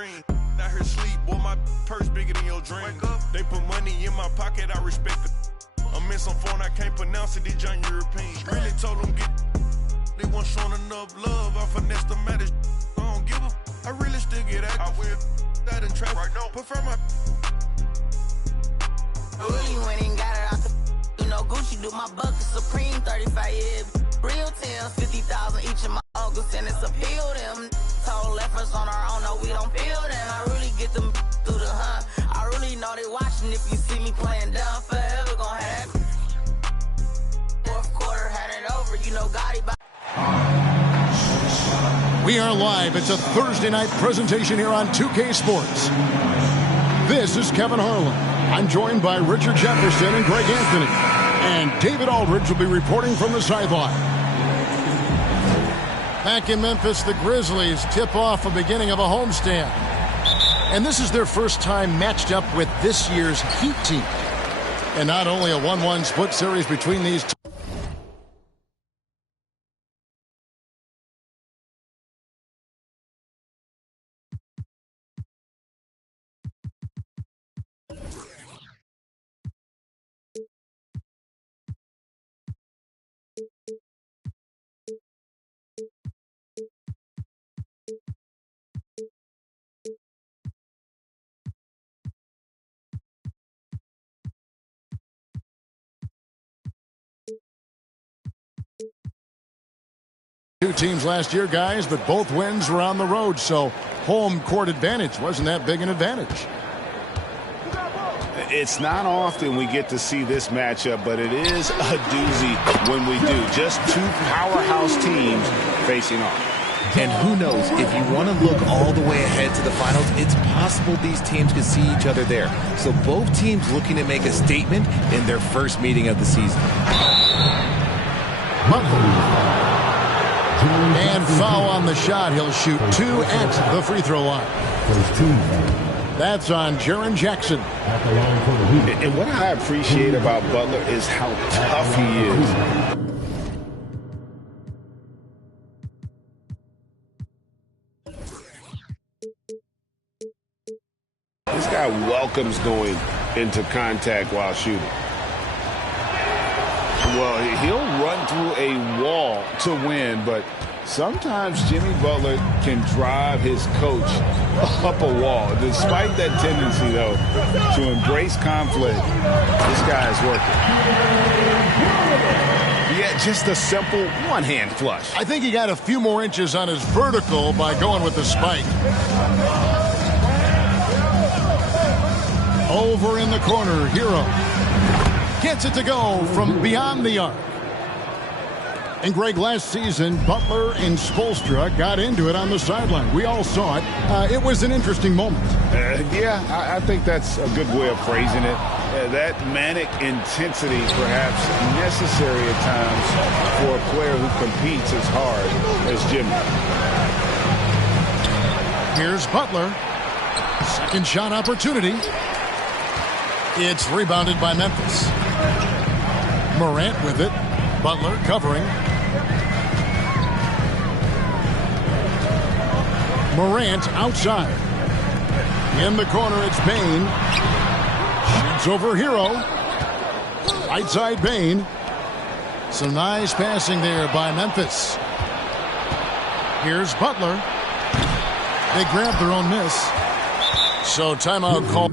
green. Out here sleep, boy, my purse bigger than your dream. They put money in my pocket, I respect it. I'm in some phone, I can't pronounce it, it's John European. Really told them get, they weren't showing enough love, I finessed them at it. I don't give a, I really still get active. I will that in traffic, right now. Prefer my really went and got it out the, you know, Gucci do my bucket, Supreme, 35 years. Real tales, 50,000 each of my uncles, and it's appeal them. Told efforts on our own, no, we don't feel them. I really get them through the hunt. I really know they watching. If you see me playing down, forever gon' have that. Fourth quarter, had it over, you know, Gotti. We are live. It's a Thursday night presentation here on 2K Sports. This is Kevin Harlan. I'm joined by Richard Jefferson and Greg Anthony. And David Aldridge will be reporting from the sideline. Back in Memphis, the Grizzlies tip off the beginning of a homestand. And this is their first time matched up with this year's Heat team. And not only a 1-1 split series between these two. Two teams last year, guys, but both wins were on the road, so home court advantage wasn't that big an advantage. It's not often we get to see this matchup, but it is a doozy when we do. Just two powerhouse teams facing off. And who knows, if you want to look all the way ahead to the finals, it's possible these teams could see each other there. So both teams looking to make a statement in their first meeting of the season. And foul on the shot. He'll shoot 2 at the free throw line. That's on Jaren Jackson. And what I appreciate about Butler is how tough he is. This guy welcomes going into contact while shooting. Well, he'll run through a wall to win, but sometimes Jimmy Butler can drive his coach up a wall. Despite that tendency, though, to embrace conflict, this guy is working. Yeah, just a simple one-hand flush. I think he got a few more inches on his vertical by going with the spike. Over in the corner, Hero gets it to go from beyond the arc. And Greg, last season, Butler and Spoelstra got into it on the sideline. We all saw it. It was an interesting moment. Yeah, I think that's a good way of phrasing it. That manic intensity, perhaps necessary at times for a player who competes as hard as Jimmy. Here's Butler. Second shot opportunity. It's rebounded by Memphis. Morant with it. Butler covering. Morant outside. In the corner, it's Bane. Shoots over Hero. Right side, Bane. Some nice passing there by Memphis. Here's Butler. They grab their own miss. So timeout call.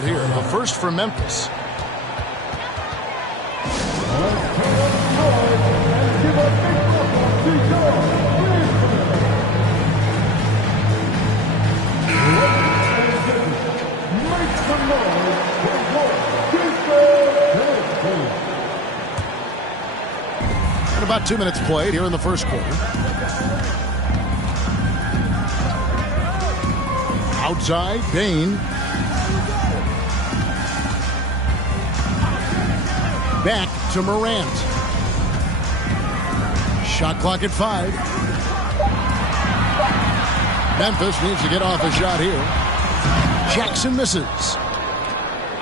Here, the first for Memphis. And about 2 minutes played here in the first quarter. Outside, Bane. Back to Morant. Shot clock at 5. Memphis needs to get off a shot here. Jackson misses.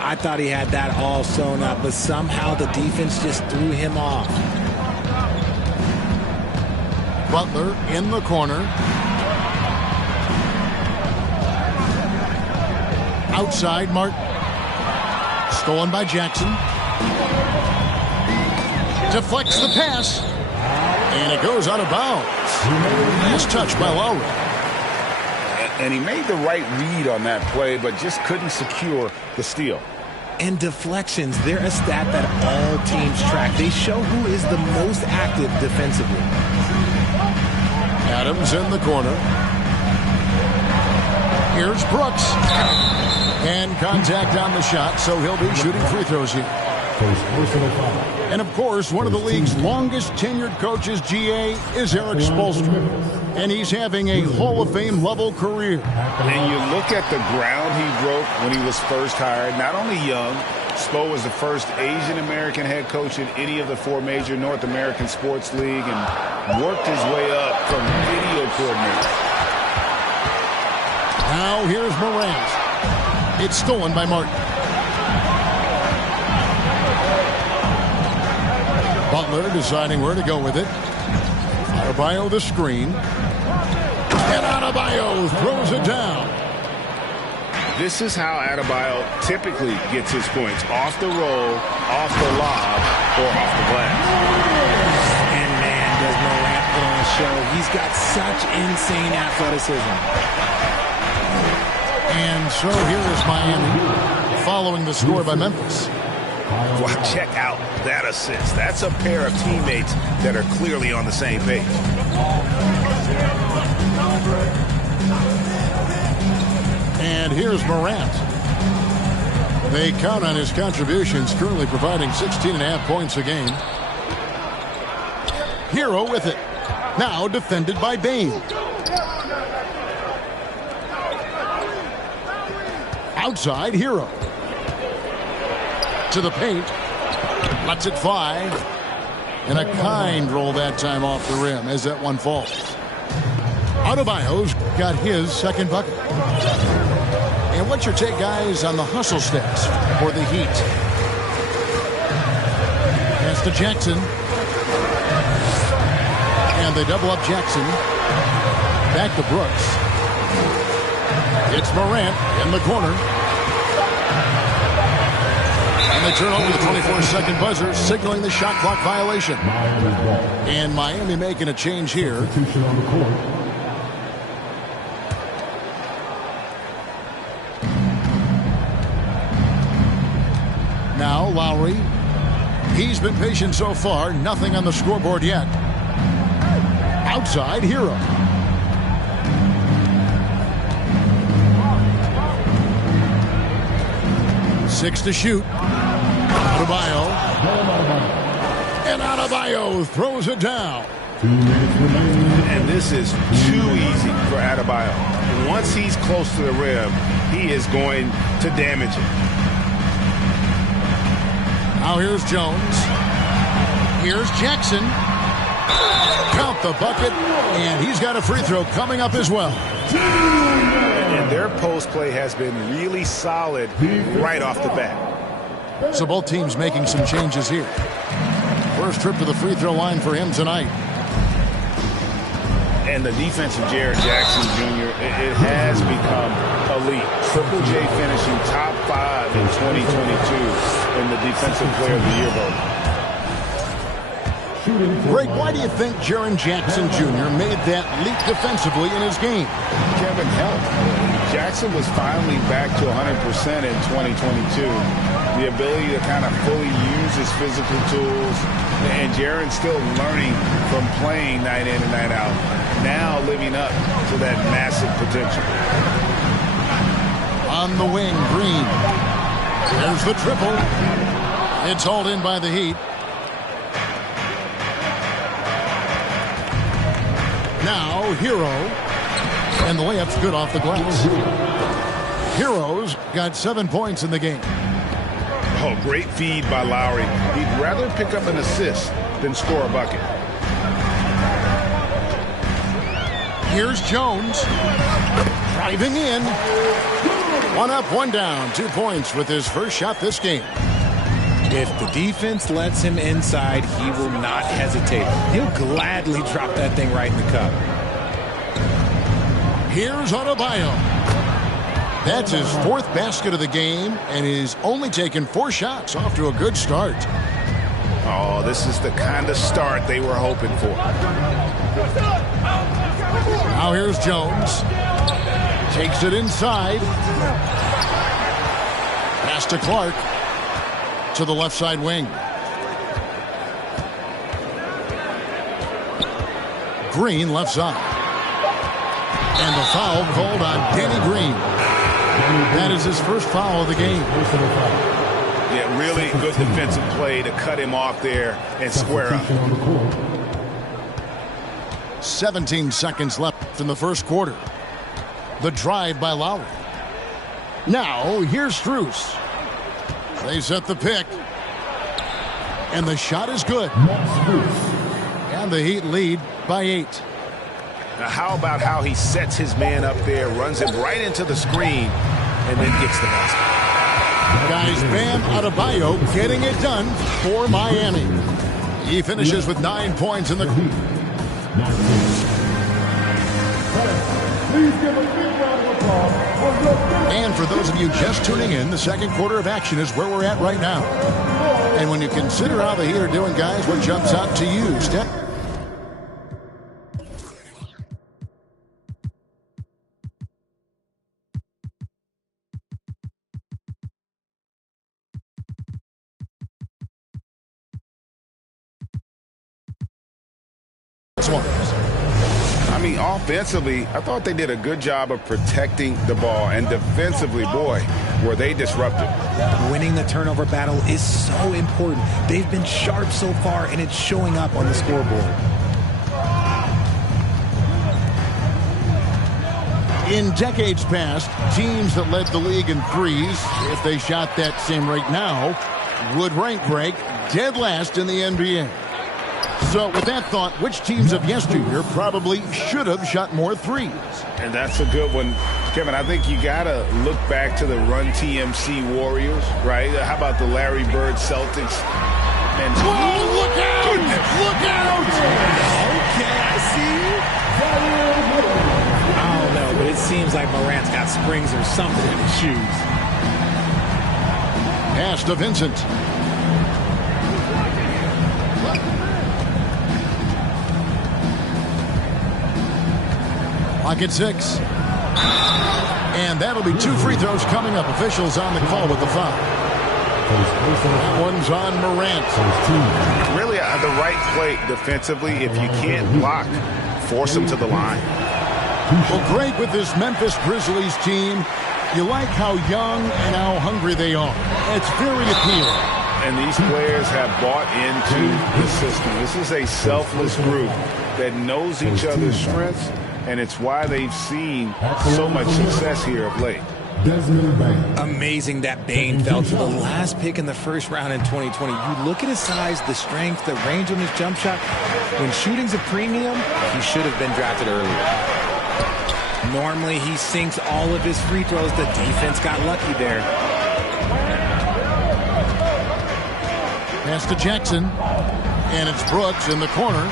I thought he had that all sewn up, but somehow the defense just threw him off. Butler in the corner. Outside, Martin. Stolen by Jackson. Deflects the pass. And it goes out of bounds. Nice touch by Lowry. And he made the right read on that play, but just couldn't secure the steal. And deflections, they're a stat that all teams track. They show who is the most active defensively. Adams in the corner. Here's Brooks. And contact on the shot, so he'll be shooting free throws here. And, of course, one of the league's longest tenured coaches, GA, is Eric Spoelstra. And he's having a Hall of Fame level career. And you look at the ground he broke when he was first hired. Not only young, Spo was the first Asian-American head coach in any of the 4 major North American sports league and worked his way up from video coordinator. Now here's Morant. It's stolen by Martin. Butler deciding where to go with it. Adebayo the screen. And Adebayo throws it down. This is how Adebayo typically gets his points. Off the roll, off the lob, or off the glass. And man, does Morant put on a show. He's got such insane athleticism. And so here is Miami following the score by Memphis. Well, check out that assist. That's a pair of teammates that are clearly on the same page. And here's Morant. They count on his contributions, currently providing 16.5 points a game. Hero with it. Now defended by Bane. Outside, Hero. To the paint. Lets it fly. And a kind roll that time off the rim as that one falls. Adebayo's got his second bucket. And what's your take, guys, on the hustle stats for the Heat? Pass to Jackson. And they double up Jackson. Back to Brooks. It's Morant in the corner. And they turn over the 24-second buzzer, signaling the shot clock violation. And Miami making a change here. Now Lowry. He's been patient so far. Nothing on the scoreboard yet. Outside, Hero. Six to shoot. Adebayo. And Adebayo throws it down. And this is too easy for Adebayo. Once he's close to the rim, he is going to damage it. Now here's Jones. Here's Jackson. Count the bucket. And he's got a free throw coming up as well. And their post play has been really solid right off the bat. So both teams making some changes here. First trip to the free throw line for him tonight. And the defense of Jaren Jackson Jr., it has become elite. Triple J finishing top 5 in 2022 in the Defensive Player of the Year vote. Greg, why do you think Jaren Jackson Jr. made that leap defensively in his game? Kevin helped. Jackson was finally back to 100% in 2022. The ability to kind of fully use his physical tools. And Jaren's still learning from playing night in and night out. Now living up to that massive potential. On the wing, Green. There's the triple. It's hauled in by the Heat. Now, Hero. And the layup's good off the glass. Hero's got 7 points in the game. Oh, great feed by Lowry. He'd rather pick up an assist than score a bucket. Here's Jones. Driving in. One up, one down. 2 points with his first shot this game. If the defense lets him inside, he will not hesitate. He'll gladly drop that thing right in the cup. Here's Adebayo. That's his 4th basket of the game, and he's only taken 4 shots. Off to a good start. Oh, this is the kind of start they were hoping for. Now here's Jones. Takes it inside. Pass to Clark. To the left side wing. Green left side. And the foul called on Danny Green. That is his first foul of the game. Yeah, really good defensive play to cut him off there and square up. 17 seconds left in the first quarter. The drive by Lowry. Now here's Strus. They set the pick. And the shot is good. And the Heat lead by 8. Now how about how he sets his man up there, runs him right into the screen, and then gets the basket. Guys, Bam Adebayo getting it done for Miami. He finishes with 9 points in the... Please give a big round of applause. And for those of you just tuning in, the second quarter of action is where we're at right now. And when you consider how the Heat are doing, guys, what jumps out to you? I mean, offensively, I thought they did a good job of protecting the ball. And defensively, boy, were they disruptive. Winning the turnover battle is so important. They've been sharp so far, and it's showing up on the scoreboard. In decades past, teams that led the league in threes, if they shot that same rate now, would rank break dead last in the NBA. So with that thought, which teams of yesteryear probably should have shot more threes? And that's a good one. Kevin, I think you got to look back to the Run TMC Warriors, right? How about the Larry Bird Celtics? And whoa, look out! Goodness. Look out! Okay, I see you. I don't know, but it seems like Morant's got springs or something in his shoes. Pass to Vincent. Clock at 6. And that'll be 2 free throws coming up. Officials on the call with the foul. That one's on Morant. Really the right play defensively. If you can't block, force them to the line. Well, great with this Memphis Grizzlies team. You like how young and how hungry they are. It's very appealing. And these players have bought into the system. This is a selfless group that knows each other's strengths. And it's why they've seen so much success here of late. Amazing that Bane fell to the last pick in the first round in 2020. You look at his size, the strength, the range on his jump shot. When shooting's a premium, he should have been drafted earlier. Normally, he sinks all of his free throws. The defense got lucky there. Pass to Jackson. And it's Brooks in the corner.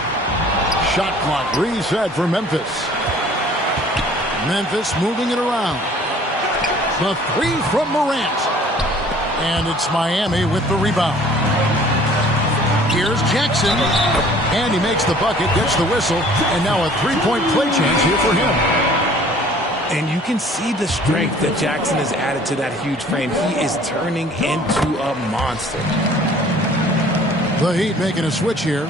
Shot clock reset for Memphis. Memphis moving it around. The 3 from Morant. And it's Miami with the rebound. Here's Jackson. And he makes the bucket, gets the whistle, and now a 3-point play chance here for him. And you can see the strength that Jackson has added to that huge frame. He is turning into a monster. The Heat making a switch here.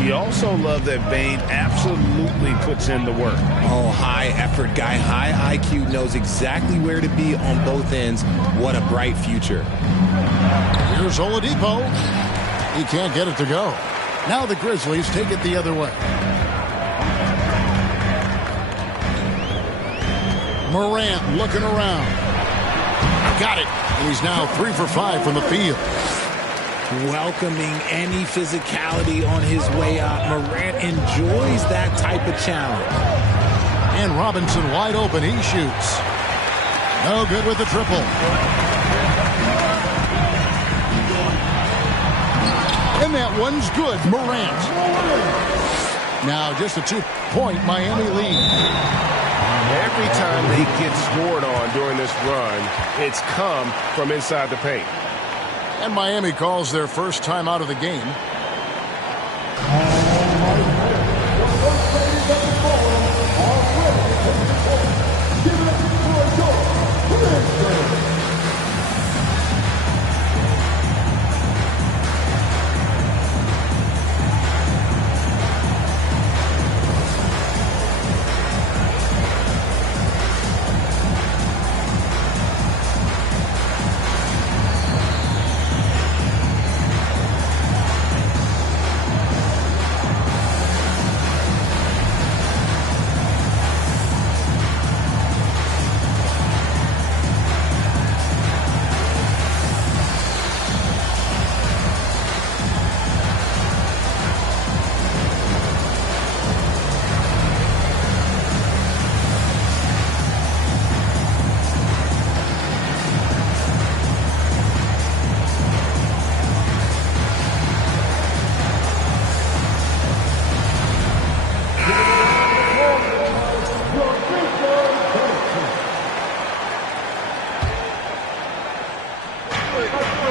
You also love that Bane absolutely puts in the work. Oh, high effort guy, high IQ, knows exactly where to be on both ends. What a bright future. Here's Oladipo. He can't get it to go. Now the Grizzlies take it the other way. Morant looking around. Got it. And he's now 3 for 5 from the field. Welcoming any physicality on his way out. Morant enjoys that type of challenge. And Robinson wide open. He shoots. No good with the triple. And that one's good. Morant. Now just a 2-point Miami lead. Every time they get scored on during this run, it's come from inside the paint. And Miami calls their first time out of the game.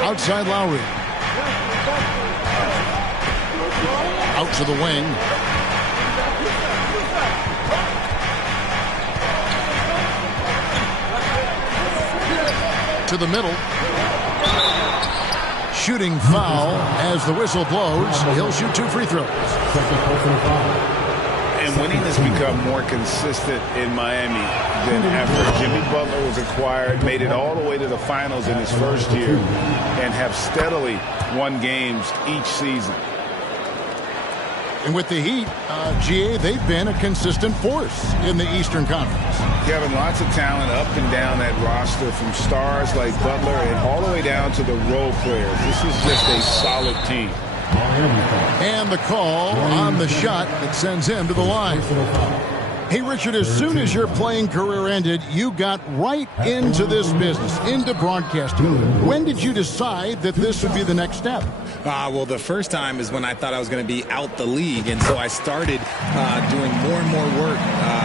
Outside Lowry. Out to the wing. To the middle. Shooting foul as the whistle blows. He'll shoot 2 free throws. And winning has become more consistent in Miami than ever. Jimmy Butler was acquired, made it all the way to the finals in his first year, and have steadily won games each season. And with the Heat, GA, they've been a consistent force in the Eastern Conference. Having lots of talent up and down that roster, from stars like Butler and all the way down to the role players. This is just a solid team. And the call on the shot that sends him to the line. Hey, Richard, as soon as your playing career ended, you got right into this business, into broadcasting. When did you decide that this would be the next step? Well, the first time is when I thought I was going to be out the league, and so I started doing more and more work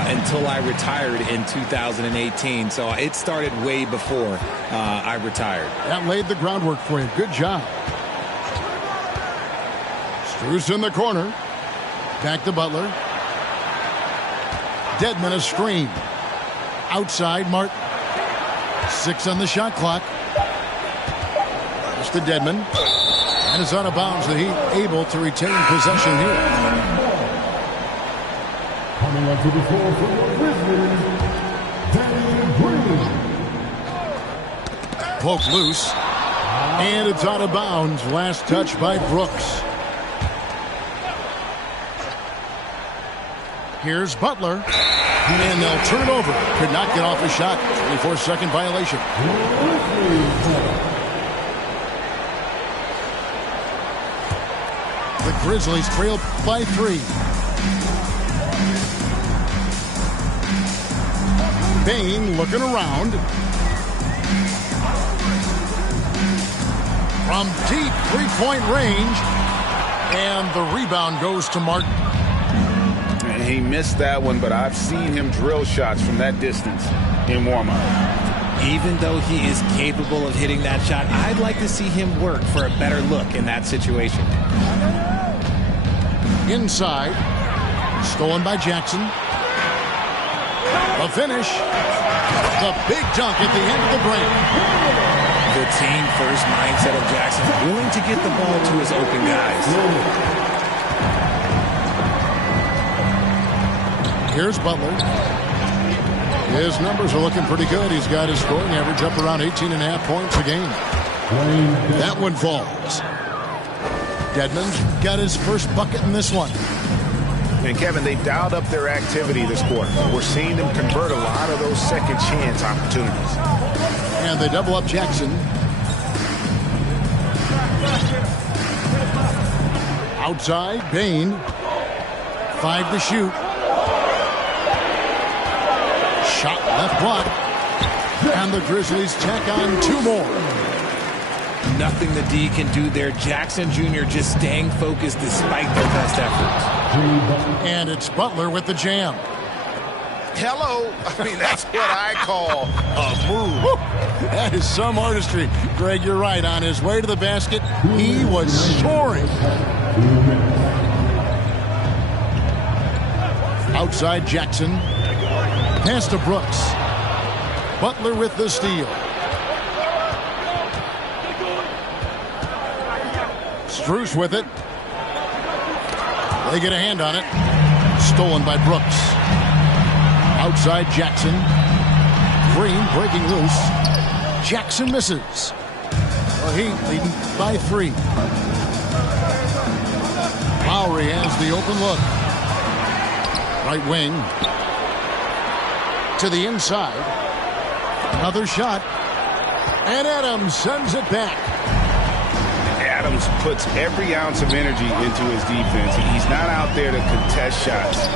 until I retired in 2018. So it started way before I retired. That laid the groundwork for you. Good job. Strus in the corner. Back to Butler. Dedmon a screen. Outside Martin. 6 on the shot clock. Just to Dedmon. And it's out of bounds. The Heat able to retain possession here. Coming up to the floor for the Grizzlies, Danny Green. Poked loose. And it's out of bounds. Last touch by Brooks. Here's Butler. And they'll turn it over. Could not get off a shot. 24-second violation. The Grizzlies trail by 3. Bane looking around. From deep 3-point range. And the rebound goes to Martin. He missed that one, but I've seen him drill shots from that distance in warm-up. Even though he is capable of hitting that shot, I'd like to see him work for a better look in that situation. Inside. Stolen by Jackson. The finish. The big dunk at the end of the break. The team-first mindset of Jackson, willing to get the ball to his open guys. Here's Butler. His numbers are looking pretty good. He's got his scoring average up around 18.5 points a game. That one falls. Dedmon's got his first bucket in this one. And Kevin, they dialed up their activity this quarter. We're seeing them convert a lot of those second chance opportunities. And they double up Jackson. Outside, Bane. 5 to shoot. Shot left block. And the Grizzlies tack on 2 more. Nothing the D can do there. Jackson Jr. just staying focused despite their best efforts. And it's Butler with the jam. Hello. I mean, that's what I call a move. That is some artistry. Greg, you're right. On his way to the basket, he was soaring. Outside Jackson. Pass to Brooks. Butler with the steal. Strus with it. They get a hand on it. Stolen by Brooks. Outside Jackson. Green breaking loose. Jackson misses. The Heat leading by 3. Lowry has the open look. Right wing. To the inside. Another shot. And Adams sends it back. Adams puts every ounce of energy into his defense. He's not out there to contest shots.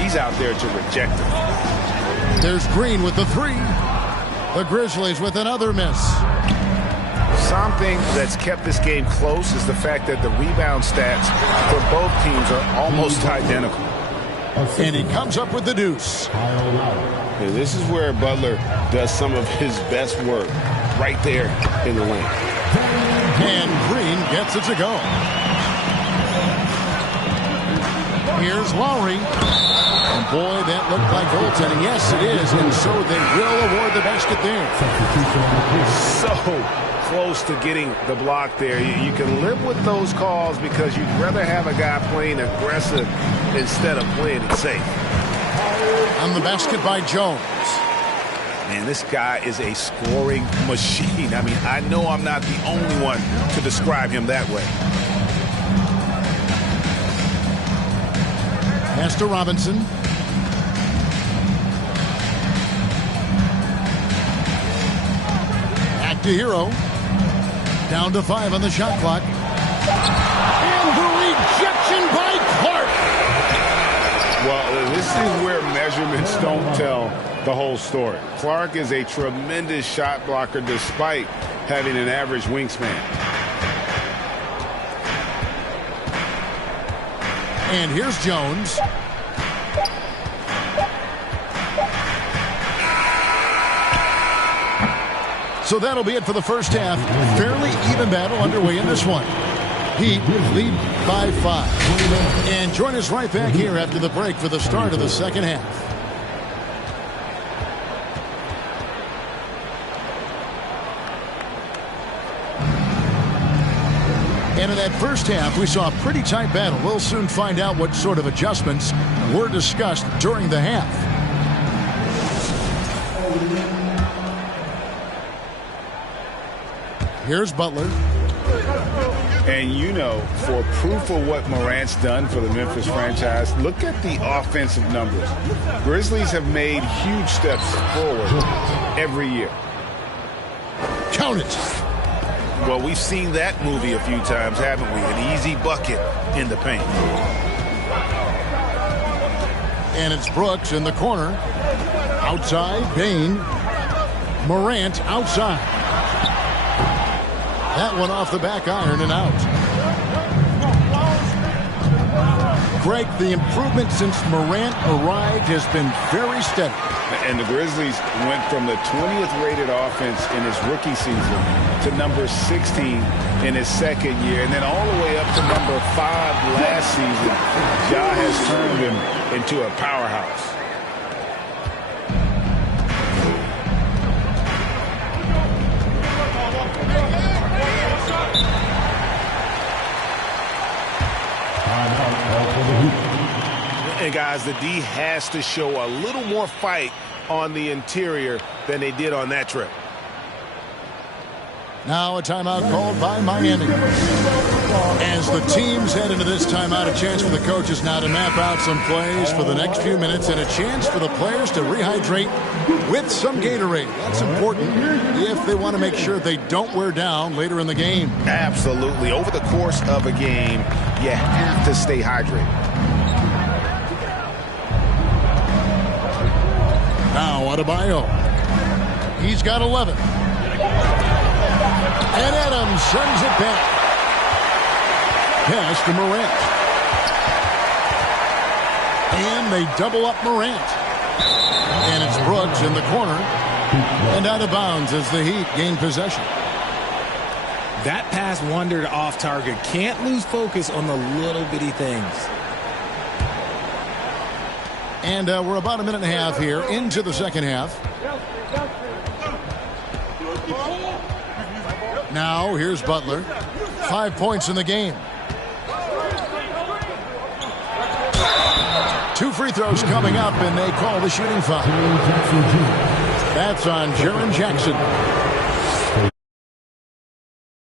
He's out there to reject them. There's Green with the 3. The Grizzlies with another miss. Something that's kept this game close is the fact that the rebound stats for both teams are almost identical. And he comes up with the deuce. This is where Butler does some of his best work, right there in the lane. And Green gets it to go. Here's Lowry. And boy, that looked like goaltending. Yes, it is. And so they will award the basket there. So close to getting the block there. You can live with those calls because you'd rather have a guy playing aggressive instead of playing it safe. On the basket by Jones. Man, this guy is a scoring machine. I mean, I know I'm not the only one to describe him that way. Pass to Robinson. Back to Hero. Down to 5 on the shot clock. And the rejection by Clark. Well, this is where measurements don't tell the whole story. Clark is a tremendous shot blocker despite having an average wingspan. And here's Jones. So that'll be it for the first half. Fairly even battle underway in this one. Heat lead by 5. And join us right back here after the break for the start of the second half. And in that first half, we saw a pretty tight battle. We'll soon find out what sort of adjustments were discussed during the half. Here's Butler. And you know, for proof of what Morant's done for the Memphis franchise, look at the offensive numbers. Grizzlies have made huge steps forward every year. Count it. Well, we've seen that movie a few times, haven't we? An easy bucket in the paint. And it's Brooks in the corner. Outside, Bane. Morant outside. That one off the back iron and out. Greg, the improvement since Morant arrived has been very steady. And the Grizzlies went from the 20th rated offense in his rookie season to number 16 in his second year, and then all the way up to number 5 last season. Ja has turned him into a powerhouse. And guys, the D has to show a little more fight on the interior than they did on that trip. Now a timeout called by Miami. As the teams head into this timeout, a chance for the coaches now to map out some plays for the next few minutes and a chance for the players to rehydrate with some Gatorade. That's important if they want to make sure they don't wear down later in the game. Absolutely. Over the course of a game, you have to stay hydrated. Now Adebayo. He's got 11. And Adams sends it back. Pass to Morant. And they double up Morant. And it's Brooks in the corner. And out of bounds as the Heat gain possession. That pass wandered off target. Can't lose focus on the little bitty things. And we're about a minute and a half here into the second half. Now here's Butler. 5 points in the game. 2 free throws coming up, and they call the shooting foul. That's on Jaren Jackson.